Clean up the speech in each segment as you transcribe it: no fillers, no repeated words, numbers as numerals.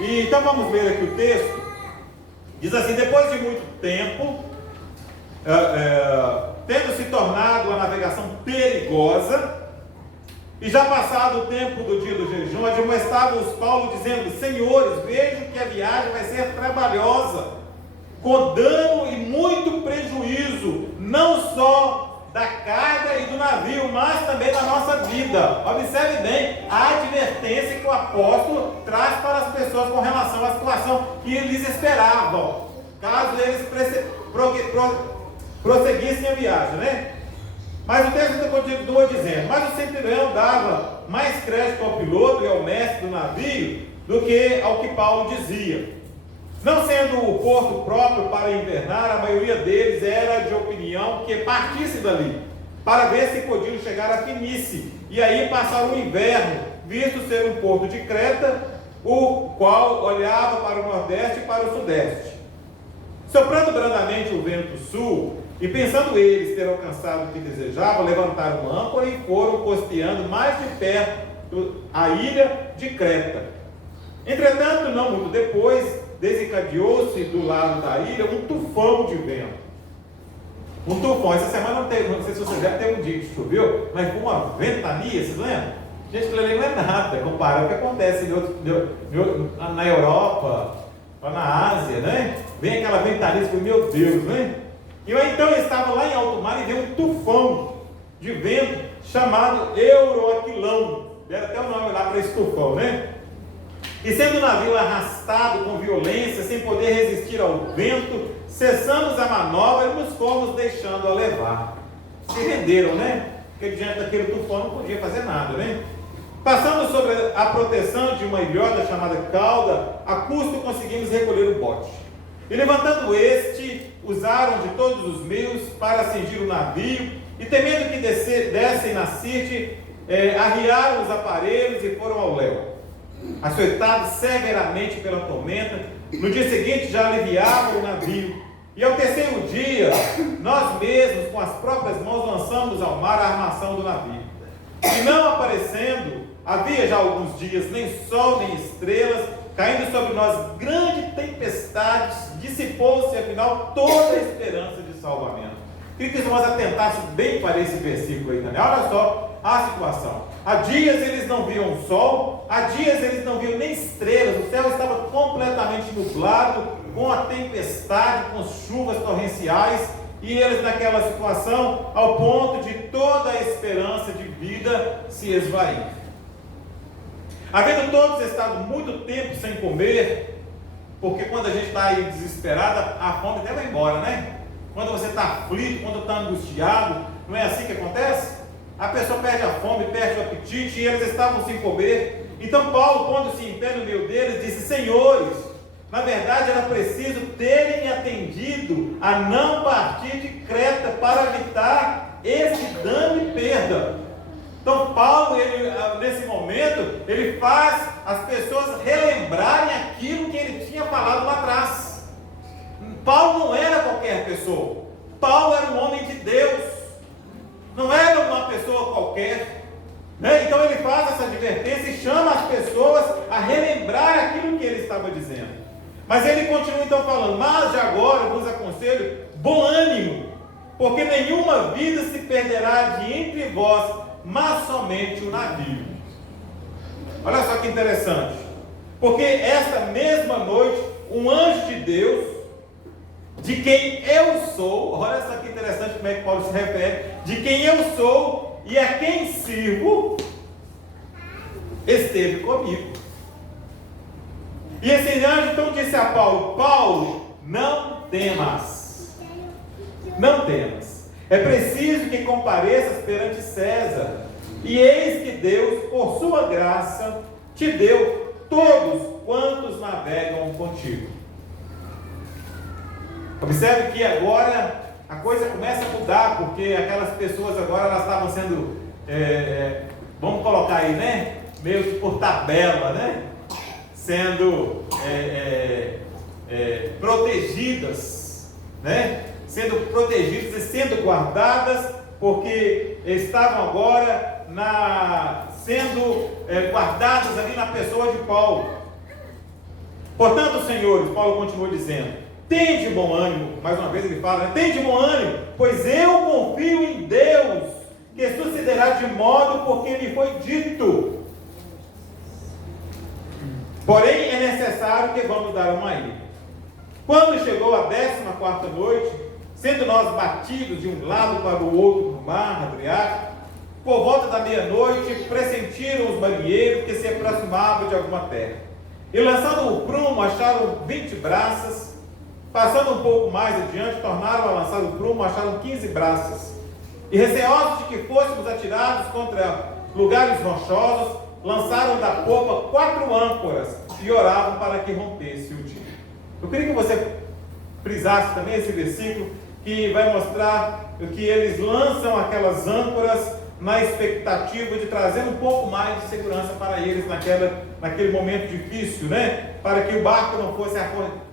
E então vamos ler aqui o texto. Diz assim: depois de muito tempo, tendo se tornado a navegação perigosa, e já passado o tempo do dia do jejum, admoestava-os Paulo, dizendo: senhores, vejo que a viagem vai ser trabalhosa, com dano e muito prejuízo, não só da carga e do navio, mas também da nossa vida. Observe bem a advertência que o apóstolo traz para as pessoas com relação à situação que lhes esperavam, caso eles prosseguissem a viagem, né? Mas o texto continua dizendo: mas o centurião dava mais crédito ao piloto e ao mestre do navio do que ao que Paulo dizia. Não sendo o porto próprio para invernar, a maioria deles era de opinião que partisse dali, para ver se podiam chegar a Finice, e aí passar o inverno, visto ser um porto de Creta, o qual olhava para o nordeste e para o sudeste. Soprando brandamente o vento sul, e pensando eles ter alcançado o que desejavam, levantaram uma âncora e foram costeando mais de perto a ilha de Creta. Entretanto, não muito depois, desencadeou-se do lado da ilha um tufão de vento. Um tufão. Essa semana não sei se vocês já teve um dia que choveu, mas foi uma ventania, vocês lembram? Gente, aquilo ali não é nada comparado ao que acontece na Europa, ou na Ásia, né? Vem aquela ventania, você fala: meu Deus, né? E eu então estava lá em alto mar e veio um tufão de vento chamado Euroaquilão. Deram até o nome lá para esse tufão, né? E sendo o navio arrastado com violência, sem poder resistir ao vento, cessamos a manobra e nos fomos deixando a levar. Se renderam, né? Porque diante daquele tufão não podia fazer nada, né? Passando sobre a proteção de uma ilhota chamada Cauda, a custo conseguimos recolher o bote. E levantando este, usaram de todos os meios para cingir o navio, e temendo que dessem na Sirte, arriaram os aparelhos e foram ao léu. Açoitados severamente pela tormenta, no dia seguinte já aliviavam o navio. E ao terceiro dia, nós mesmos, com as próprias mãos, lançamos ao mar a armação do navio. E não aparecendo, havia já alguns dias nem sol nem estrelas, caindo sobre nós grande tempestade, dissipou-se afinal toda a esperança de salvamento. Queria que os irmãos atentassem bem para esse versículo aí também. Olha só a situação. Há dias eles não viam o sol, há dias eles não viam nem estrelas, o céu estava completamente nublado, com a tempestade, com chuvas torrenciais, e eles naquela situação, ao ponto de toda a esperança de vida se esvair. Havendo todos estado muito tempo sem comer, porque quando a gente está aí desesperado, a fome até vai embora, né? Quando você está aflito, quando está angustiado, não é assim que acontece? A pessoa perde a fome, perde o apetite, e eles estavam sem comer. Então Paulo, pondo-se em pé no meio deles, disse: senhores, na verdade era preciso terem me atendido a não partir de Creta para evitar esse dano e perda. Então Paulo, nesse momento, ele faz as pessoas relembrarem aquilo que ele tinha falado lá atrás. Paulo não era qualquer pessoa. Paulo era um homem de Deus. Não era uma pessoa qualquer, né? Então ele faz essa advertência e chama as pessoas a relembrar aquilo que ele estava dizendo. Mas ele continua então falando: mas de agora eu vos aconselho bom ânimo, porque nenhuma vida se perderá de entre vós, mas somente o navio. Olha só que interessante, porque esta mesma noite um anjo de Deus, de quem eu sou, olha só que interessante como é que Paulo se refere, de quem eu sou e a quem sirvo, esteve comigo. E esse anjo então disse a Paulo: Paulo, não temas, não temas, é preciso que compareças perante César, e eis que Deus, por sua graça, te deu todos quantos navegam contigo. Observe que agora a coisa começa a mudar, porque aquelas pessoas agora elas estavam sendo, vamos colocar aí, né? Meio que por tabela, né? Sendo protegidas, né? Sendo protegidas e sendo guardadas, porque estavam agora sendo guardadas ali na pessoa de Paulo. Portanto, senhores, Paulo continua dizendo, tende bom ânimo, mais uma vez ele fala, né? Tende bom ânimo, pois eu confio em Deus, que sucederá de modo porque lhe foi dito. Porém, é necessário que vamos dar uma ida. Quando chegou a 14ª noite, sendo nós batidos de um lado para o outro no mar Adriático, por volta da meia-noite, pressentiram os marinheiros que se aproximavam de alguma terra. E lançando o prumo, acharam 20 braças. Passando um pouco mais adiante, tornaram a lançar o prumo, acharam 15 braças. E receosos de que fôssemos atirados contra lugares rochosos, lançaram da popa 4 âncoras e oravam para que rompesse o dia. Eu queria que você frisasse também esse versículo, que vai mostrar que eles lançam aquelas âncoras na expectativa de trazer um pouco mais de segurança para eles naquele momento difícil, né? Para que o barco não fosse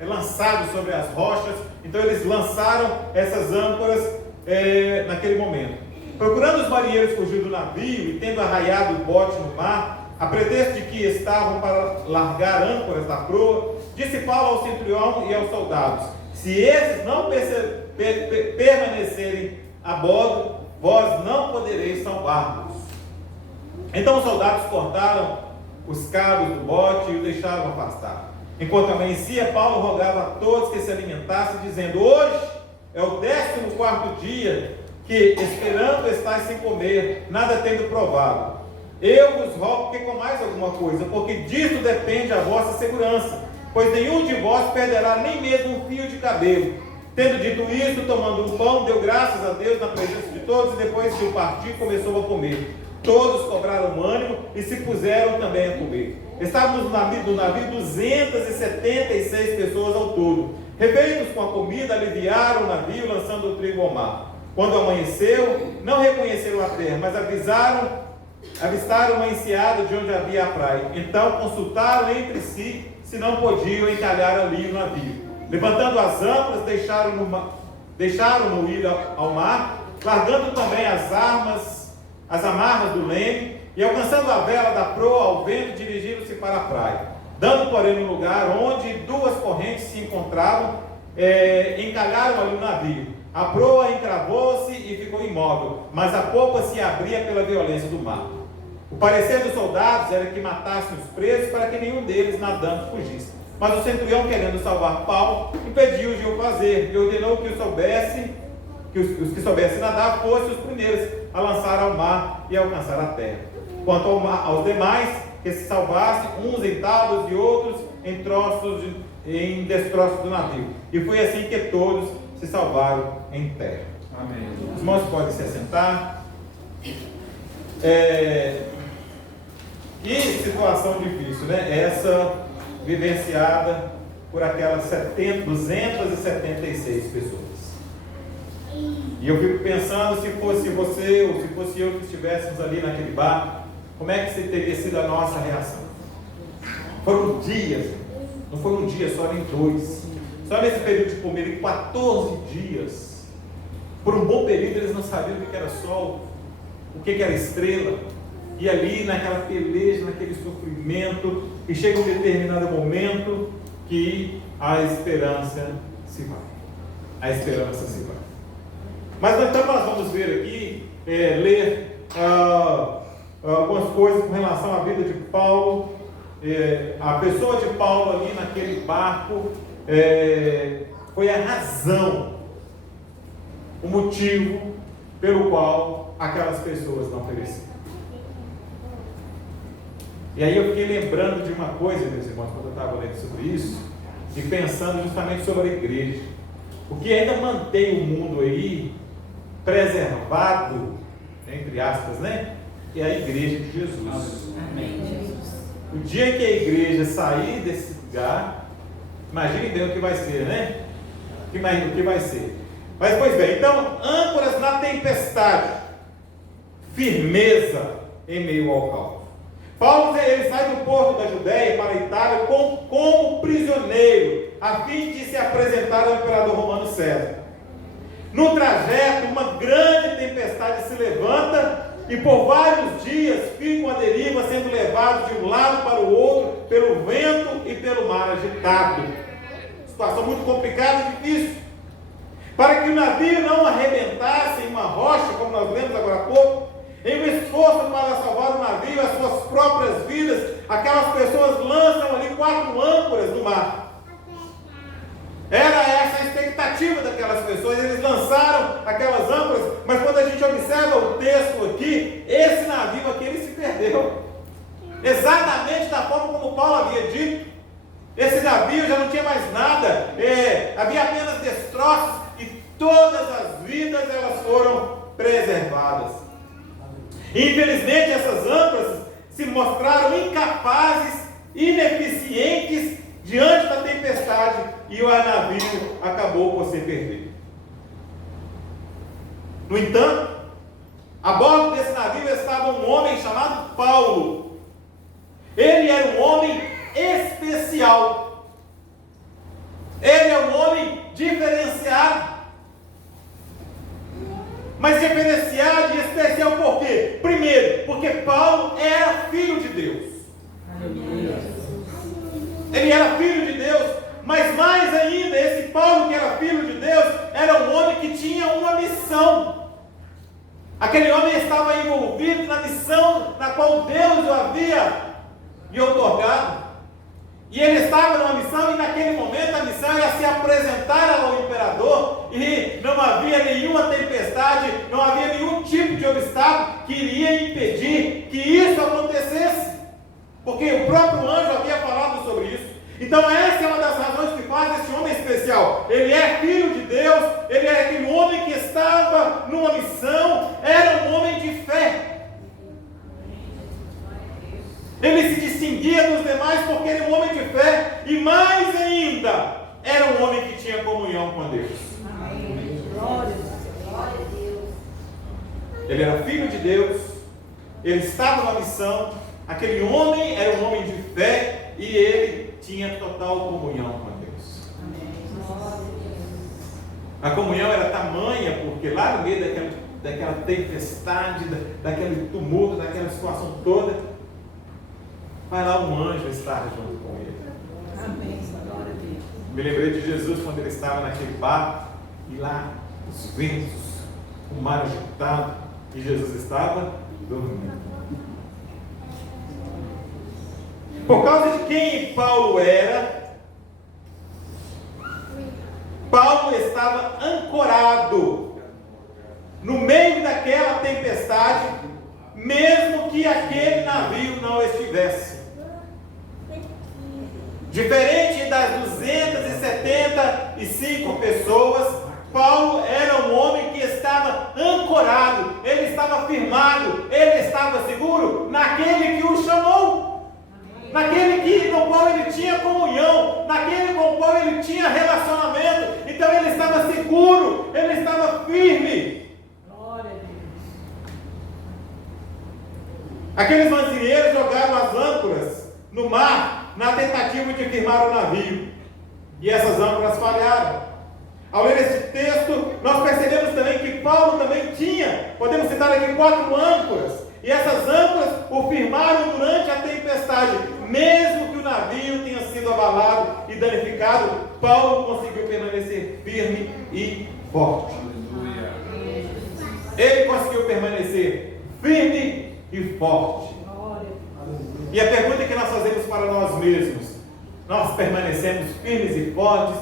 lançado sobre as rochas. Então eles lançaram essas âncoras naquele momento. Procurando os marinheiros fugir do navio e tendo arraiado o bote no mar, a pretexto de que estavam para largar âncoras da proa, disse Paulo ao centurião e aos soldados: se esses não permanecerem a bordo, vós não podereis salvar-vos. Então os soldados cortaram os cabos do bote e o deixaram afastar. Enquanto amanhecia, Paulo rogava a todos que se alimentassem, dizendo: hoje é o 14º dia que, esperando, estáis sem comer, nada tendo provado. Eu vos rogo que comais alguma coisa, porque disto depende a vossa segurança, pois nenhum de vós perderá nem mesmo um fio de cabelo. Tendo dito isto, tomando um pão, deu graças a Deus na presença de todos, e depois de o partir, começou a comer. Todos cobraram ânimo e se puseram também a comer. Estávamos no navio 276 pessoas ao todo. Refeitos com a comida, aliviaram o navio, lançando o trigo ao mar. Quando amanheceu, não reconheceram a terra, mas avistaram uma enseada de onde havia a praia. Então consultaram entre si se não podiam encalhar ali no navio. Levantando as âncoras, deixaram-no ir ao mar, largando também as amarras do leme, e alcançando a vela da proa ao vento, dirigiram-se para a praia. Dando, porém, no lugar onde 2 correntes se encontravam, encalharam ali no navio. A proa encravou-se e ficou imóvel, mas a popa se abria pela violência do mar. O parecer dos soldados era que matassem os presos para que nenhum deles nadando fugisse. Mas o centurião, querendo salvar Paulo, impediu-os de o fazer e ordenou que os que soubessem nadar fossem os primeiros a lançar ao mar e alcançar a terra. Quanto aos demais, que se salvassem, uns em tábuas e outros em destroços do navio. E foi assim que todos se salvaram em terra. Amém. Os irmãos podem se assentar. Que situação difícil, né? Essa vivenciada por aquelas 276 pessoas. E eu fico pensando, se fosse você ou se fosse eu que estivéssemos ali naquele barco, como é que teria sido a nossa reação? Foram dias, não foi um dia só, nem 2. Só nesse período de comer, 14 dias. Por um bom período eles não sabiam o que era sol, o que era estrela. E ali naquela peleja, naquele sofrimento, e chega um determinado momento que a esperança se vai. A esperança se vai. Mas então nós vamos ver aqui, ler algumas coisas com relação à vida de Paulo. A pessoa de Paulo ali naquele barco foi a razão, o motivo pelo qual aquelas pessoas não pereceram. E aí eu fiquei lembrando de uma coisa, meus irmãos, quando eu estava lendo sobre isso, e pensando justamente sobre a igreja. O que ainda mantém o mundo aí preservado, entre aspas, né? É a igreja de Jesus. Amém, Jesus. O dia que a igreja sair desse lugar, imagine bem o que vai ser, né? O que vai ser. Mas, pois bem, então, âncoras na tempestade, firmeza em meio ao caos. Paulo, ele sai do porto da Judéia para a Itália como prisioneiro, a fim de se apresentar ao imperador romano César. No trajeto, uma grande tempestade se levanta e por vários dias ficam à deriva, sendo levados de um lado para o outro, pelo vento e pelo mar agitado. Situação muito complicada e difícil. Para que o navio não arrebentasse em uma rocha, como nós lemos agora há pouco, em um esforço para salvar o navio e as suas próprias vidas, aquelas pessoas lançam ali 4 âncoras no mar. Era essa a expectativa daquelas pessoas, eles lançaram aquelas âncoras, mas quando a gente observa o texto aqui, esse navio aqui ele se perdeu. Exatamente da forma como Paulo havia dito. Esse navio já não tinha mais nada, havia apenas destroços e todas as vidas elas foram preservadas. Infelizmente essas âncoras se mostraram incapazes, ineficientes diante da tempestade e o navio acabou por se perder. No entanto, a bordo desse navio estava um homem chamado Paulo. Ele era um homem especial. Ele é um homem diferenciado. Mas diferenciado e especial por quê? Primeiro, porque Paulo era filho de Deus. Ele era filho de Deus, mas mais ainda, esse Paulo que era filho de Deus, era um homem que tinha uma missão. Aquele homem estava envolvido na missão na qual Deus o havia lhe outorgado. E ele estava numa missão, e naquele momento a missão era se apresentar ao imperador, e não havia nenhuma tempestade, não havia nenhum tipo de obstáculo que iria impedir que isso acontecesse, porque o próprio anjo havia falado sobre isso. Então essa é uma das razões que faz esse homem especial. Ele é filho de Deus, ele é aquele homem que estava numa missão, era um homem de fé. Ele se distinguia dos demais porque era um homem de fé, e mais ainda, era um homem que tinha comunhão com Deus. Amém. Glória a Deus. Ele era filho de Deus, ele estava numa missão, aquele homem era um homem de fé, e ele tinha total comunhão com Deus. A comunhão era tamanha, porque lá no meio daquela tempestade, daquele tumulto, daquela situação toda, vai lá um anjo estar junto com ele. Amém. Glória a Deus. Me lembrei de Jesus quando ele estava naquele barco, e lá os ventos, o mar agitado, e Jesus estava dormindo. Por causa de quem Paulo era, Paulo estava ancorado no meio daquela tempestade, mesmo que aquele navio não estivesse. Diferente das 275 pessoas, Paulo era um homem que estava ancorado, ele estava firmado, ele estava seguro naquele que o chamou, naquele com o qual ele tinha comunhão, naquele com o qual ele tinha relacionamento. Então ele estava seguro, ele estava firme. Glória a Deus. Aqueles marinheiros jogaram as âncoras no mar na tentativa de firmar o navio, e essas âncoras falharam. Ao ler este texto, nós percebemos também que Paulo também tinha, podemos citar aqui 4 âncoras, e essas âncoras o firmaram durante a tempestade. Mesmo que o navio tenha sido abalado e danificado, Paulo conseguiu permanecer firme e forte. Ele conseguiu permanecer firme e forte. E a pergunta que nós fazemos para nós mesmos: nós permanecemos firmes e fortes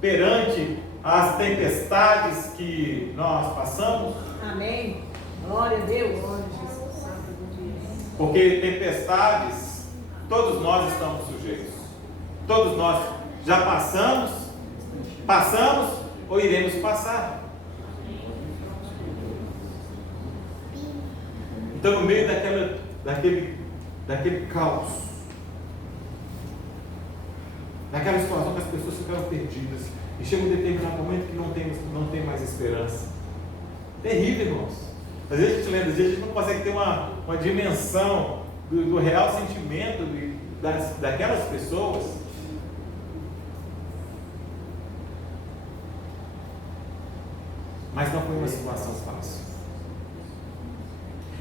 perante as tempestades que nós passamos? Amém. Glória a Deus. Glória a Jesus. Porque tempestades, todos nós estamos sujeitos. Todos nós já passamos ou iremos passar. Então, no meio daquele caos, naquela situação que as pessoas ficaram perdidas, e chega um determinado momento que não tem mais esperança. Terrível, irmãos. Às vezes a gente lembra, às vezes a gente não consegue ter uma dimensão do real sentimento daquelas pessoas. Mas não foi uma situação fácil.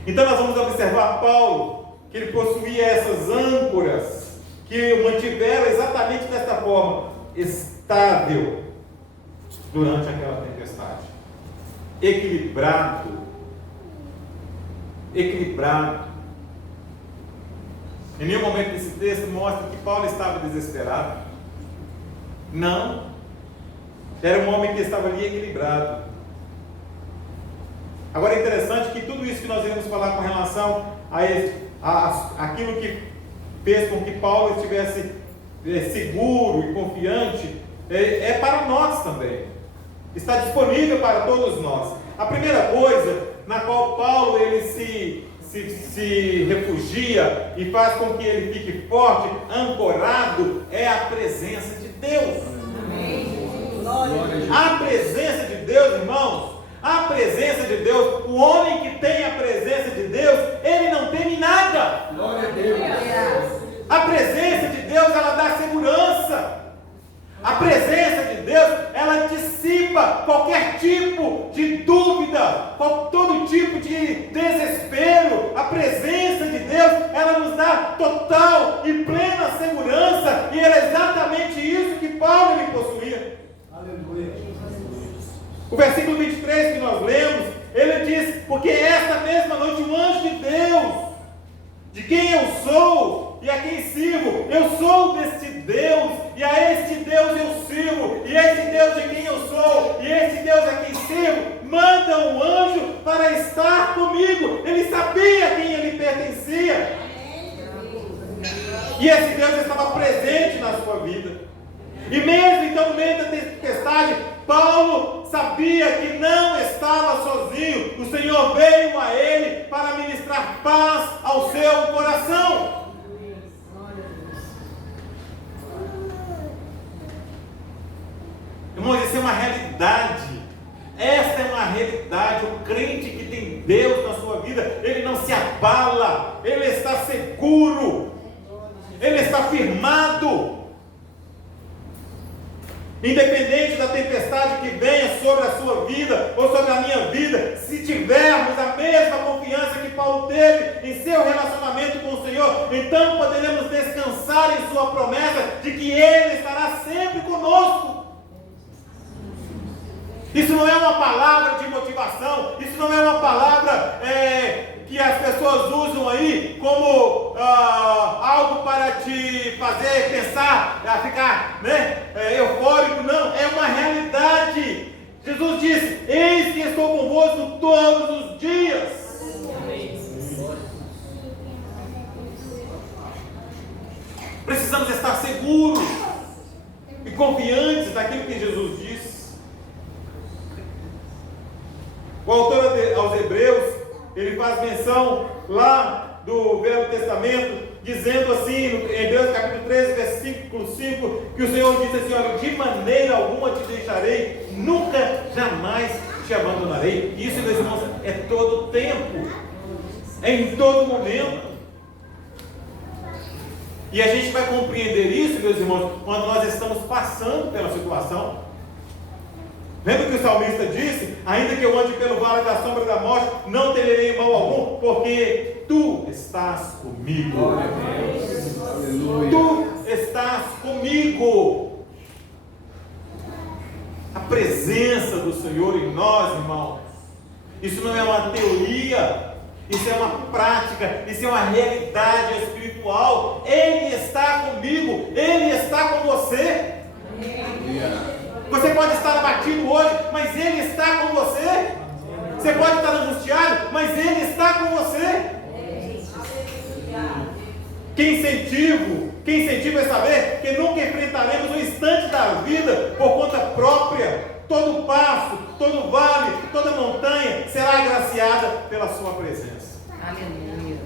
Então nós vamos observar Paulo, que ele possuía essas âncoras, que o mantiveram exatamente desta forma, estável, durante aquela tempestade. Equilibrado. Em nenhum momento desse texto mostra que Paulo estava desesperado. Não. Era um homem que estava ali equilibrado. Agora é interessante que tudo isso que nós iremos falar com relação a aquilo que fez com que Paulo estivesse seguro e confiante, é para nós também. Está disponível para todos nós. A primeira coisa na qual Paulo ele se refugia e faz com que ele fique forte, ancorado, é a presença de Deus. Amém. A presença de Deus, irmãos, a presença de Deus, o homem que tem a presença de Deus, ele não teme nada. Glória a Deus. A presença de Deus, ela dá segurança. A presença de Deus, ela dissipa qualquer tipo de dúvida, todo tipo de desespero. A presença de Deus, ela nos dá total e plena segurança, e era exatamente isso que Paulo ele possuía. Aleluia. O versículo 23 que nós lemos, ele diz: porque esta mesma noite o anjo de Deus, de quem eu sou e a quem sirvo, eu sou deste Deus, e a este Deus eu sirvo, e esse Deus de quem eu sou, e esse Deus a quem sirvo, manda um anjo para estar comigo. Ele sabia a quem ele pertencia, e esse Deus estava presente na sua vida. E mesmo então, no meio da tempestade, Paulo sabia que não estava sozinho. O Senhor veio a ele para ministrar paz ao seu coração. Irmãos, isso é uma realidade. Esta é uma realidade. O crente que tem Deus na sua vida, ele não se abala, ele está seguro, ele está firmado. Independente da tempestade que venha sobre a sua vida ou sobre a minha vida, se tivermos a mesma confiança que Paulo teve em seu relacionamento com o Senhor, então poderemos descansar em sua promessa de que Ele estará sempre conosco. Isso não é uma palavra de motivação, isso não é uma palavra que as pessoas usam aí como algo para te fazer pensar, ficar eufórico. Não, é uma realidade. Jesus disse: eis que estou convosco todos os dias. Precisamos estar seguros e confiantes daquilo que Jesus disse. O autor aos Hebreus, ele faz menção lá do Velho Testamento, dizendo assim, em Hebreus capítulo 13, versículo 5, que o Senhor disse assim: olha, de maneira alguma te deixarei, nunca, jamais te abandonarei. Isso, meus irmãos, é todo tempo, é em todo momento. E a gente vai compreender isso, meus irmãos, quando nós estamos passando pela situação. Lembra que o salmista disse: ainda que eu ande pelo vale da sombra da morte, não temerei mal algum, porque tu estás comigo. Glória a Deus. Aleluia. Tu estás comigo. A presença do Senhor em nós, irmãos, isso não é uma teoria, isso é uma prática, isso é uma realidade espiritual. Ele está comigo, Ele está com você. Você pode estar abatido hoje, mas Ele está com você. Você pode estar angustiado, mas Ele está com você. Que incentivo é saber que nunca enfrentaremos um instante da vida por conta própria. Todo passo, todo vale, toda montanha será agraciada pela sua presença. Aleluia.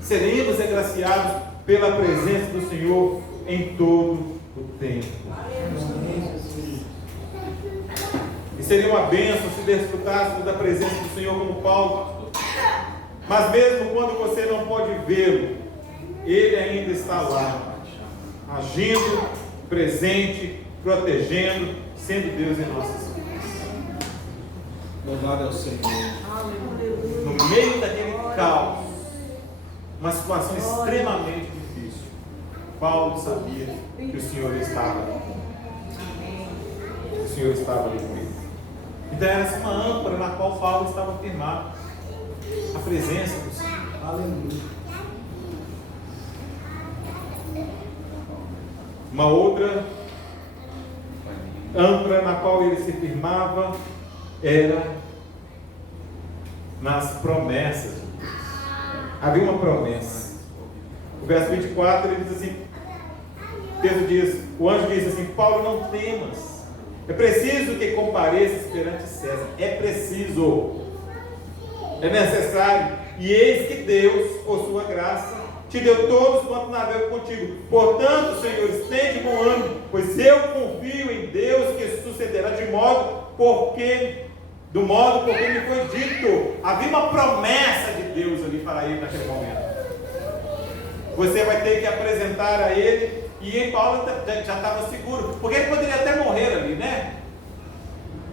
Seremos agraciados pela presença do Senhor em todo o tempo. E seria uma bênção se desfrutássemos da presença do Senhor como Paulo. Mas mesmo quando você não pode vê-lo, Ele ainda está lá, agindo, presente, protegendo, sendo Deus em nossas vidas. Louvado é o Senhor. Aleluia. No no meio daquele caos, uma situação extremamente difícil, Paulo sabia que o Senhor estava ali com ele. Então era assim uma âncora na qual Paulo estava firmado, a presença do Senhor. Aleluia. Uma outra âncora na qual ele se firmava era nas promessas de Deus. Havia uma promessa. O verso 24 ele diz assim: o anjo diz assim: Paulo, não temas, é preciso que compareças perante César, é preciso, é necessário, e eis que Deus, por sua graça, te deu todos quantos navegam contigo. Portanto, senhores, tende bom ânimo, pois eu confio em Deus que sucederá do modo porque me foi dito. Havia uma promessa de Deus ali para ele naquele momento. Você vai ter que apresentar a ele, e em Paulo já estava seguro, porque ele poderia até morrer ali, né?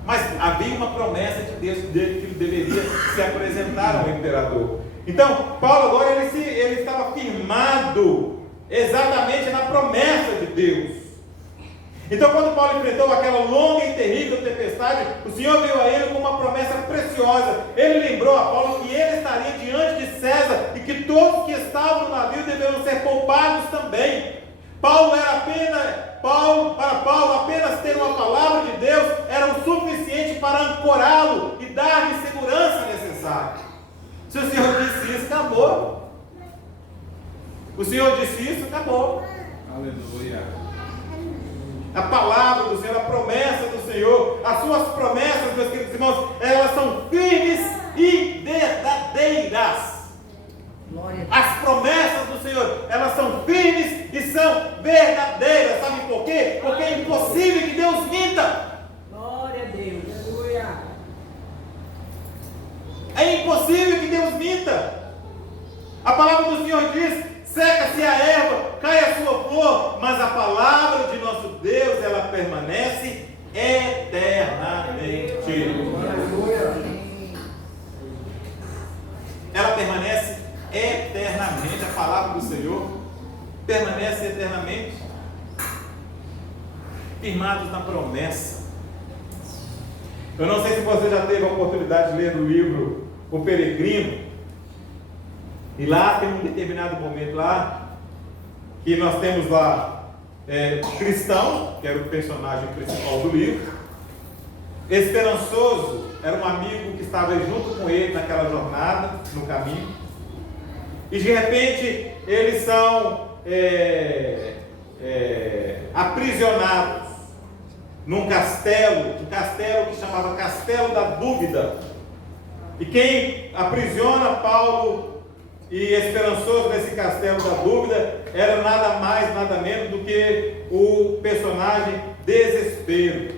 Mas havia uma promessa de Deus dele que ele deveria se apresentar ao imperador. Então, Paulo agora ele estava firmado exatamente na promessa de Deus. Então, quando Paulo enfrentou aquela longa e terrível tempestade, o Senhor veio a ele com uma promessa preciosa. Ele lembrou a Paulo que ele estaria diante de César e que todos que estavam no navio deveriam ser poupados também. Para Paulo, apenas ter uma palavra de Deus era o suficiente para ancorá-lo e dar-lhe segurança necessária. Se o Senhor disse isso, acabou. O Senhor disse isso, acabou. Aleluia. A palavra do Senhor, a promessa do Senhor, as suas promessas, meus queridos irmãos, elas são firmes e verdadeiras. As promessas do Senhor, elas são firmes e são verdadeiras. Sabe por quê? Porque é impossível que Deus minta. Glória a Deus. Aleluia. É impossível que Deus minta. A palavra do Senhor diz: seca-se a erva, cai a sua flor, mas a palavra de nosso Deus, ela permanece eternamente. Ela permanece eternamente. A palavra do Senhor permanece eternamente. Firmados na promessa. Eu não sei se você já teve a oportunidade de ler o livro O Peregrino. E lá tem um determinado momento lá, que nós temos lá Cristão, que era o personagem principal do livro. Esperançoso era um amigo que estava junto com ele naquela jornada, no caminho. E de repente eles são aprisionados num castelo, um castelo que chamava Castelo da Dúvida. E quem aprisiona Paulo e Esperançoso nesse Castelo da Dúvida era nada mais, nada menos do que o personagem Desespero,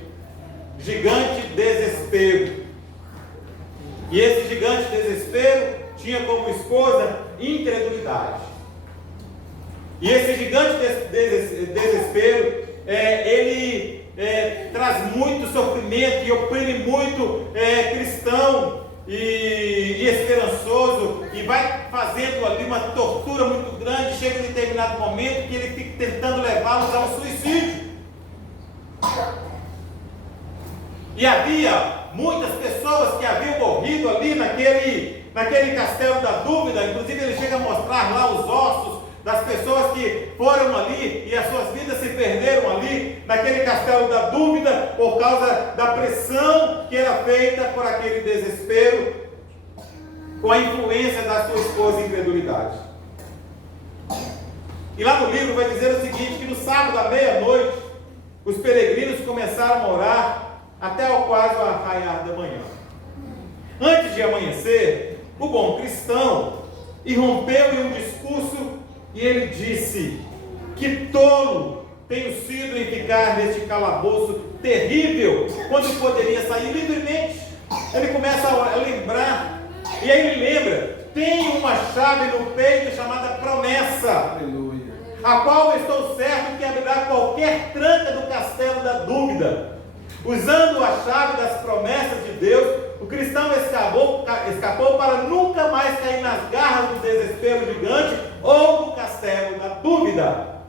Gigante Desespero. E esse Gigante Desespero tinha como esposa incredulidade. E esse Gigante Desespero, ele traz muito sofrimento e oprime muito cristão e esperançoso, e vai fazendo ali uma tortura muito grande. Chega em determinado momento que ele fica tentando levá-los ao suicídio. E havia muitas pessoas que haviam morrido ali naquele Castelo da Dúvida. Inclusive ele chega a mostrar lá os ossos das pessoas que foram ali e as suas vidas se perderam ali naquele Castelo da Dúvida por causa da pressão que era feita por aquele desespero, com a influência da sua esposa incredulidade. E lá no livro vai dizer o seguinte, que no sábado à meia-noite os peregrinos começaram a orar até ao quase o arraiar da manhã. Antes de amanhecer, o bom cristão irrompeu em um discurso e ele disse: que tolo tenho sido em ficar neste calabouço terrível, quando poderia sair livremente. Ele começa a lembrar, e aí ele lembra: tem uma chave no peito chamada promessa, Aleluia. a qual eu estou certo que abrirá qualquer tranca do Castelo da Dúvida. Usando a chave das promessas de Deus, O cristão escapou para nunca mais cair nas garras do desespero gigante ou do castelo da dúvida.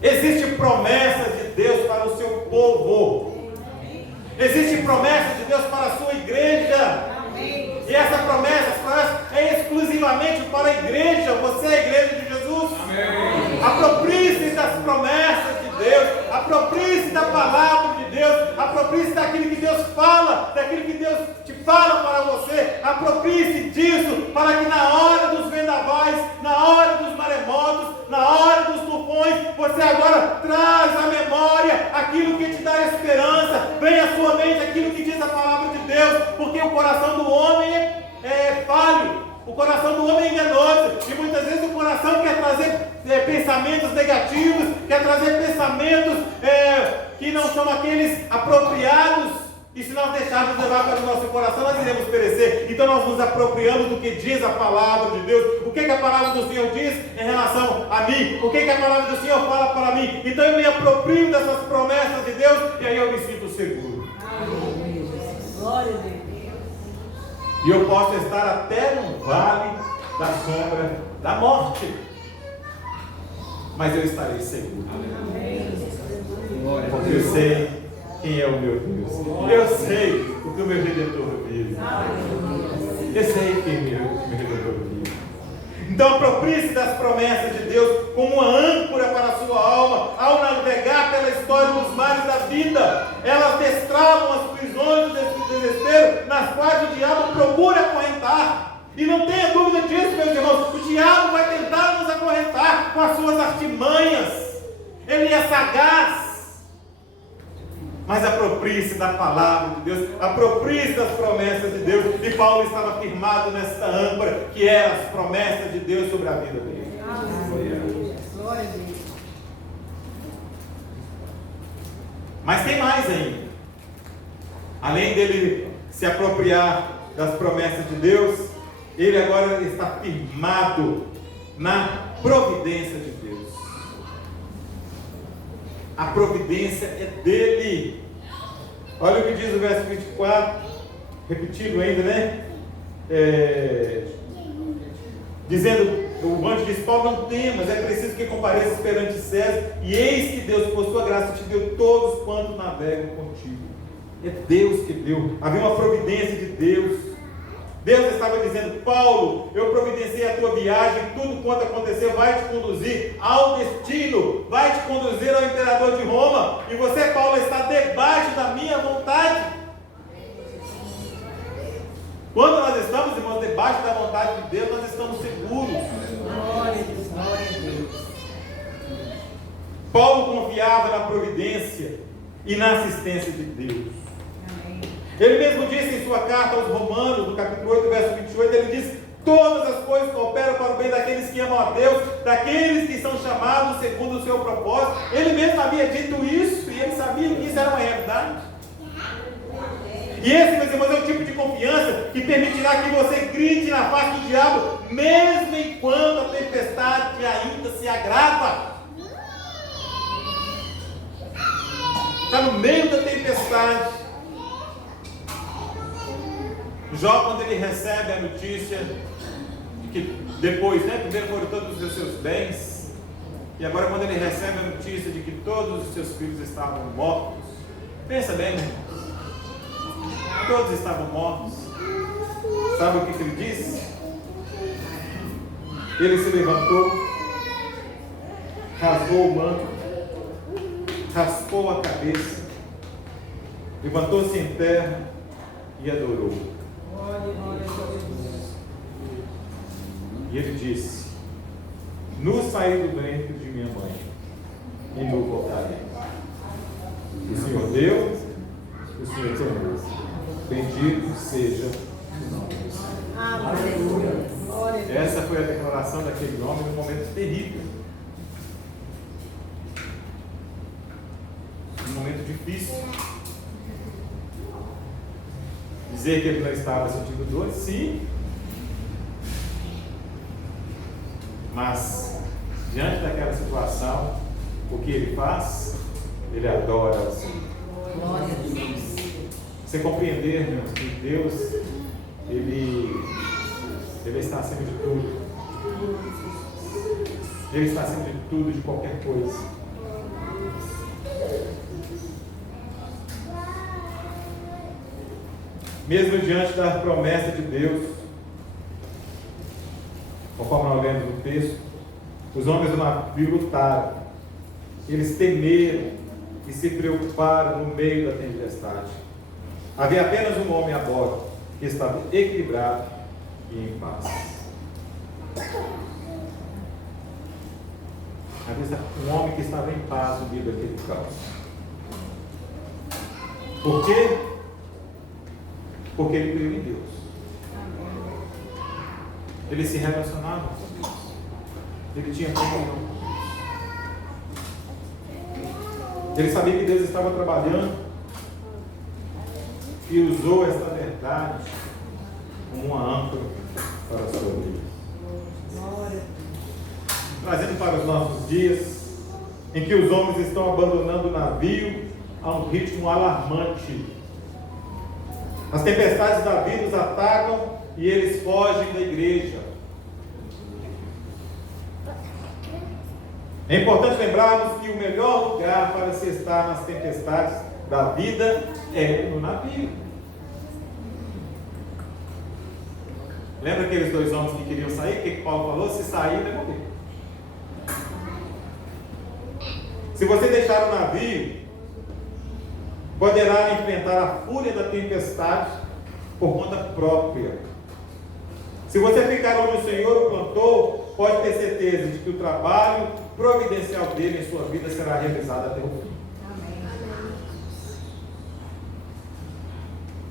Existem promessas de Deus para o seu povo. Existem promessas de Deus para a sua igreja. E essa promessa é exclusivamente para a igreja. Você é a igreja de Jesus. Aproprie-se das promessas de Deus. Aproprie-se da palavra de Deus. Aproprie-se daquilo que Deus fala, daquilo que Deus te fala para você. Aproprie-se disso para que na hora dos vendavais, na hora dos maremotos, na hora dos tufões, você agora traz à memória aquilo que te dá esperança. Vem à sua mente aquilo que diz a palavra de Deus, porque o coração do homem é falho. O coração do homem é enganoso, e muitas vezes o coração quer trazer pensamentos negativos, quer trazer pensamentos que não são aqueles apropriados, e se nós deixarmos levar pelo nosso coração, nós iremos perecer. Então nós nos apropriamos do que diz a palavra de Deus. O que a palavra do Senhor diz em relação a mim? O que a palavra do Senhor fala para mim? Então eu me aproprio dessas promessas de Deus, e aí eu me sinto seguro. Glória a Deus. E eu posso estar até no vale da sombra da morte, mas eu estarei seguro. Porque eu sei quem é o meu Deus. Eu sei o que o meu Redentor vive. Eu sei quem o meu Redentor vive. Então aproprie-se das promessas de Deus como uma âncora para a sua alma. Ao navegar pela história dos mares da vida, elas destravam as prisões do desespero nas quais o diabo procura acorrentar. E não tenha dúvida disso, meus irmãos. O diabo vai tentar nos acorrentar com as suas artimanhas. Ele é sagaz. Mas aproprie-se da palavra de Deus, aproprie-se das promessas de Deus. E Paulo estava firmado nessa âncora, que eram as promessas de Deus sobre a vida dele. Glória a Deus. Mas tem mais ainda. Além dele se apropriar das promessas de Deus, ele agora está firmado na providência de Deus. A providência é dele. Olha o que diz o verso 24, repetido ainda, né? Dizendo, o anjo diz: Paulo, não temas, é preciso que compareças perante César, e eis que Deus, por sua graça, te deu todos quantos navegam contigo. É Deus que deu, havia uma providência de Deus. Deus estava dizendo: Paulo, eu providenciei a tua viagem, tudo quanto aconteceu vai te conduzir ao destino, vai te conduzir ao imperador de Roma, e você, Paulo, está debaixo da minha vontade. Quando nós estamos, irmãos, debaixo da vontade de Deus, nós estamos seguros. Glória a Deus. Glória a Deus. Paulo confiava na providência e na assistência de Deus. Ele mesmo disse em sua carta aos Romanos, no capítulo 8, verso 28, ele diz: todas as coisas cooperam para o bem daqueles que amam a Deus, daqueles que são chamados segundo o seu propósito. Ele mesmo havia dito isso, e ele sabia que isso era uma realidade. E esse, meus irmãos, é o tipo de confiança que permitirá que você grite na face do diabo, mesmo enquanto a tempestade ainda se agrava. Está no meio da tempestade. Jó, quando ele recebe a notícia de que depois, primeiro foram todos os seus bens, e agora quando ele recebe a notícia de que todos os seus filhos estavam mortos, pensa bem, né? Todos estavam mortos. Sabe o que ele disse? Ele se levantou, rasgou o manto, raspou a cabeça, levantou-se em terra e adorou. E ele disse: nu saí do ventre de minha mãe, e nu voltarei. O Senhor deu, o Senhor tomou. Bendito seja o nome do Senhor. Essa foi a declaração daquele homem num momento terrível, num momento difícil. Dizer que ele não estava sentindo dor, sim. Mas, diante daquela situação, o que ele faz? Ele adora o Senhor. Glória a Deus. Você compreender, irmãos, que Deus, Ele está acima de tudo. Ele está acima de tudo, de qualquer coisa. Mesmo diante da promessa de Deus, conforme nós lemos no texto, os homens do navio lutaram, eles temeram e se preocuparam no meio da tempestade. Havia apenas um homem a bordo, que estava equilibrado e em paz. Havia um homem que estava em paz no meio daquele caos. Por quê? Porque ele creu em Deus. Ele se relacionava com Deus. Ele tinha comunhão com Deus. Ele sabia que Deus estava trabalhando e usou esta verdade como uma âncora para a sua vida. Trazendo para os nossos dias, em que os homens estão abandonando o navio a um ritmo alarmante. As tempestades da vida os atacam e eles fogem da igreja. É importante lembrarmos que o melhor lugar para se estar nas tempestades da vida é no navio. Lembra aqueles dois homens que queriam sair? O que Paulo falou? Se sair, vai morrer. Se você deixar o navio, poderá enfrentar a fúria da tempestade por conta própria. Se você ficar onde o Senhor o plantou, pode ter certeza de que o trabalho providencial dele em sua vida será realizado até o fim. Amém.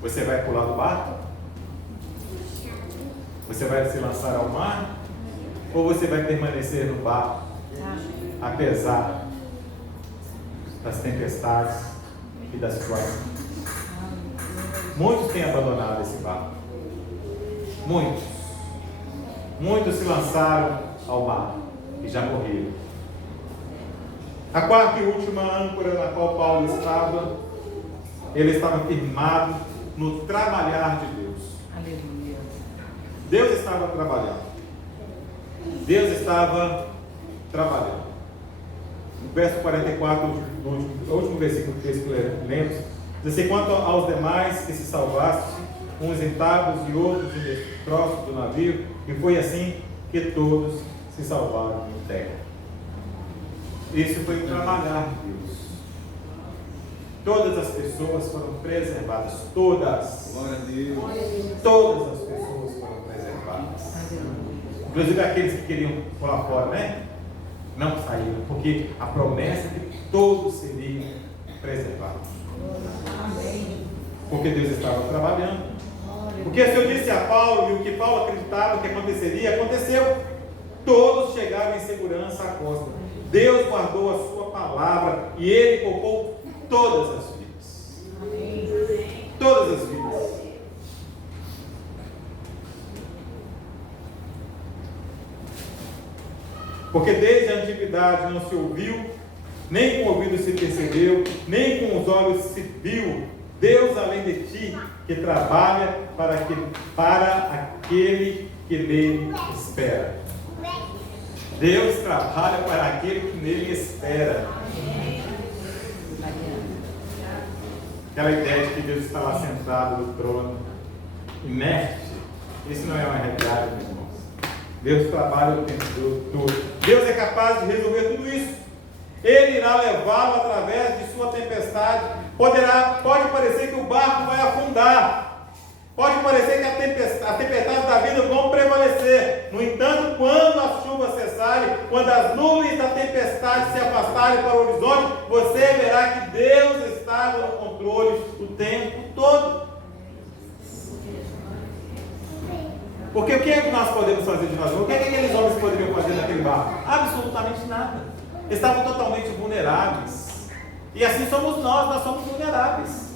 Você vai pular do barco? Você vai se lançar ao mar? Ou você vai permanecer no barco, apesar das tempestades e das situações? Muitos têm abandonado esse barco. Muitos se lançaram ao mar e já morreram. A quarta e última âncora na qual Paulo estava, ele estava firmado no trabalhar de Deus. Aleluia. Deus estava trabalhando. Deus estava trabalhando. No verso 44, do último versículo do texto que lemos, diz assim: quanto aos demais que se salvassem, uns em tábuas e outros em destroços do navio, e foi assim que todos se salvaram em terra. Isso foi o trabalhar de Deus. Todas as pessoas foram preservadas. Todas. Glória a Deus. Todas as pessoas foram preservadas. Inclusive aqueles que queriam pular fora, né? Não saíram, porque a promessa é que todos seriam preservados. Porque Deus estava trabalhando. Porque se eu disse a Paulo, e o que Paulo acreditava que aconteceria, aconteceu. Todos chegaram em segurança à costa. Deus guardou a sua palavra e Ele poupou todas as vidas. Todas as vidas. Porque desde a antiguidade não se ouviu, nem com o ouvido se percebeu, nem com os olhos se viu Deus além de ti, que trabalha para aquele que nele espera. Deus trabalha para aquele que nele espera. Aquela ideia de que Deus está lá sentado no trono, inerte, isso não é uma realidade, meus irmãos. Deus trabalha o tempo todo. Deus é capaz de resolver tudo isso. Ele irá levá-lo através de sua tempestade. Pode parecer que o barco vai afundar. Pode parecer que a tempestade da vida vão prevalecer. No entanto, quando as chuvas cessarem, quando as nuvens da tempestade se afastarem para o horizonte, você verá que Deus estava no controle o tempo todo. Porque o que é que nós podemos fazer de nós? O que é que aqueles homens poderiam fazer naquele barco? Absolutamente nada. Estavam totalmente vulneráveis. E assim somos nós somos vulneráveis.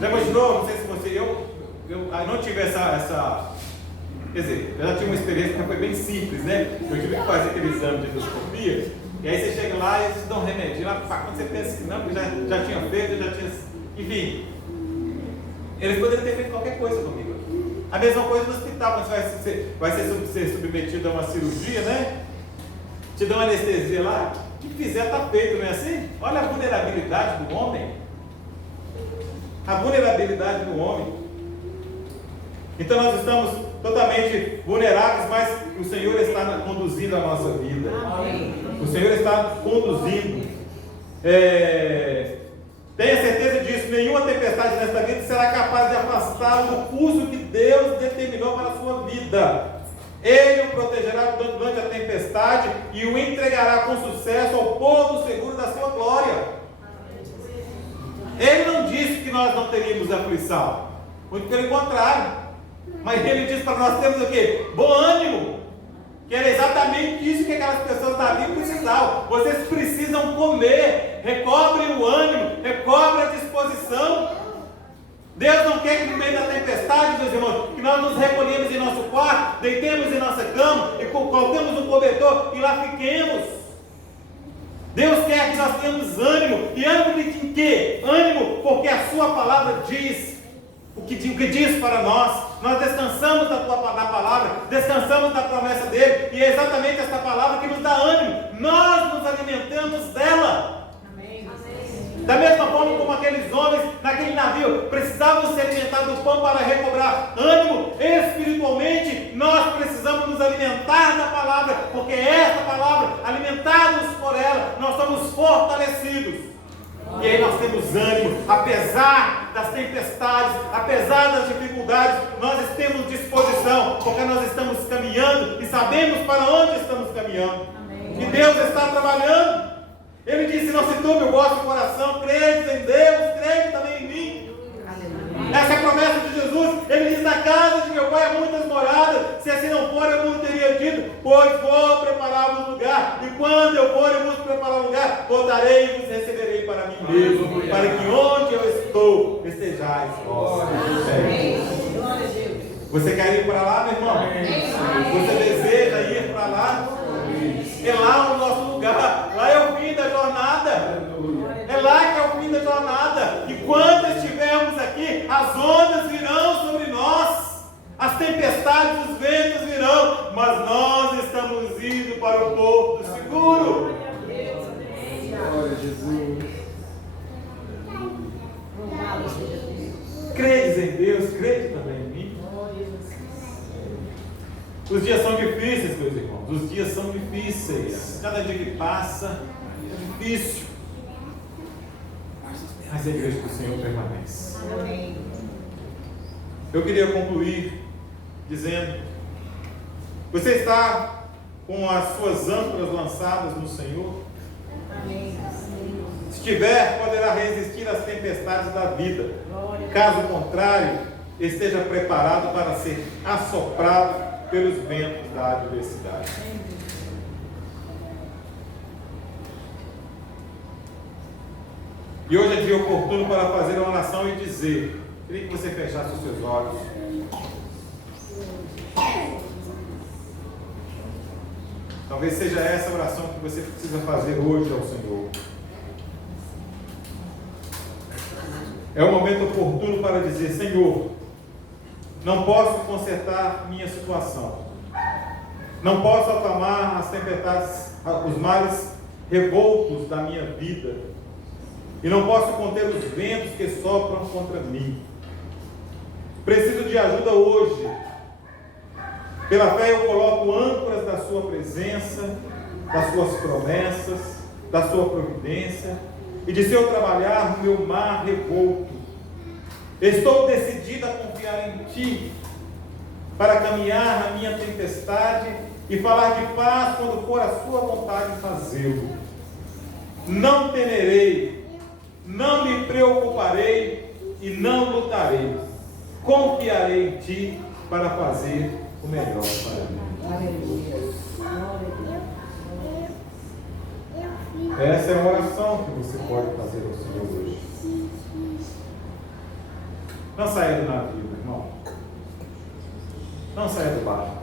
Já imaginou? Não sei se você, eu não tive essa. Quer dizer, eu já tive uma experiência que foi bem simples, né? Eu tive que fazer aquele exame de endoscopia E aí você chega lá e eles te dão um remedinho lá, quando você pensa que não, porque já tinha feito, já tinha. Enfim. Eles poderiam ter feito qualquer coisa comigo. A mesma coisa no hospital, quando você vai ser submetido a uma cirurgia, né? Te dão anestesia lá, o que fizer está feito, não é assim? Olha a vulnerabilidade do homem. A vulnerabilidade do homem. Então nós estamos totalmente vulneráveis, mas o Senhor está conduzindo a nossa vida. O Senhor está conduzindo. Tenha certeza disso, nenhuma tempestade nesta vida será capaz de afastá-lo do curso que Deus determinou para a sua vida. Ele o protegerá durante a tempestade e o entregará com sucesso ao povo seguro da sua glória. Ele não disse que nós não teríamos aflição, muito pelo contrário, mas ele disse para nós termos o quê? Bom ânimo, que era exatamente isso que aquelas pessoas da Bíblia precisavam. Vocês precisam comer, recobrem o ânimo, recobrem a disposição. Deus não quer que no meio da tempestade, meus irmãos, que nós nos recolhemos em nosso quarto, deitemos em nossa cama e colocamos um cobertor e lá fiquemos. Deus quer que nós tenhamos ânimo. E ânimo em quê? Ânimo porque a sua palavra diz o que diz para nós. Nós descansamos da palavra, descansamos da promessa dele, e é exatamente essa palavra que nos dá ânimo. Nós nos alimentamos dela. Amém. Da mesma forma como aqueles homens naquele navio precisavam se alimentar do pão para recobrar ânimo, espiritualmente nós precisamos nos alimentar da palavra, porque esta palavra, alimentados por ela, nós somos fortalecidos. E aí nós temos ânimo, apesar das tempestades, apesar das dificuldades, nós temos disposição, porque nós estamos caminhando e sabemos para onde estamos caminhando. Amém. E Deus está trabalhando. Ele disse: não se turbe o vosso coração, crede em Deus, crede também em mim. Essa é a promessa de Jesus. Ele diz: na casa de meu pai há muitas moradas, se assim não for eu não teria dito, pois vou preparar-vos lugar, e quando eu for e vos preparar lugar, voltarei e vos receberei para mim mesmo, para que onde eu estou estejais vós. Você quer ir para lá, meu irmão? Você deseja ir para lá? É lá o nosso lugar, lá é o fim da jornada. É lá que é o fim da jornada. E quando estivermos aqui, as ondas virão sobre nós, as tempestades, os ventos virão, mas nós estamos indo para o porto seguro. Glória a Jesus. Credes em Deus, crede também em mim. Os dias são difíceis, meus irmãos. Os dias são difíceis. Cada dia que passa é difícil. Mas a igreja do Senhor permanece. Amém. Eu queria concluir dizendo: você está com as suas âncoras lançadas no Senhor? Amém. Se tiver, poderá resistir às tempestades da vida. Caso contrário, esteja preparado para ser assoprado pelos ventos da adversidade. E hoje é dia oportuno para fazer uma oração e dizer: queria que você fechasse os seus olhos. Talvez seja essa a oração que você precisa fazer hoje ao Senhor. É o momento oportuno para dizer: Senhor, não posso consertar minha situação. Não posso acalmar as tempestades, os mares revoltos da minha vida. E não posso conter os ventos que sopram contra mim. Preciso de ajuda hoje. Pela fé eu coloco âncoras da sua presença, das suas promessas, da sua providência e de seu trabalhar no meu mar revolto. Estou decidido a confiar em Ti para caminhar na minha tempestade e falar de paz quando for a sua vontade fazê-lo. Não temerei, não me preocuparei e não lutarei. Confiarei em Ti para fazer o melhor para mim. Essa é a oração que você pode fazer ao Senhor hoje. Não saia do navio, meu irmão. Não saia do barco.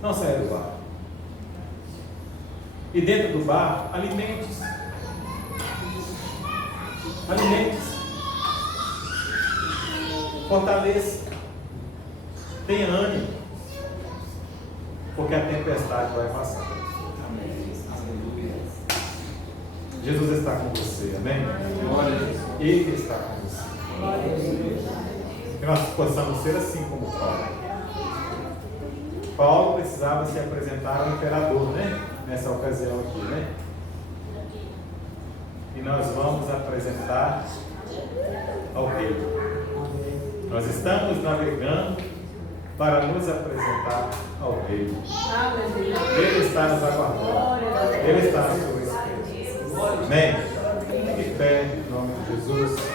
Não saia do barco. E dentro do barco, alimente-se. Alimente-se. Fortaleça. Tenha ânimo. Porque a tempestade vai passar. Jesus está com você, amém? Ele está com você. Que nós possamos ser assim como Paulo. Paulo precisava se apresentar ao imperador, né? Nessa ocasião aqui, né? E nós vamos apresentar ao rei. Nós estamos navegando para nos apresentar ao rei. Ele está nos aguardando. Ele está na sua espera. Amém? Fique de pé, em nome de Jesus.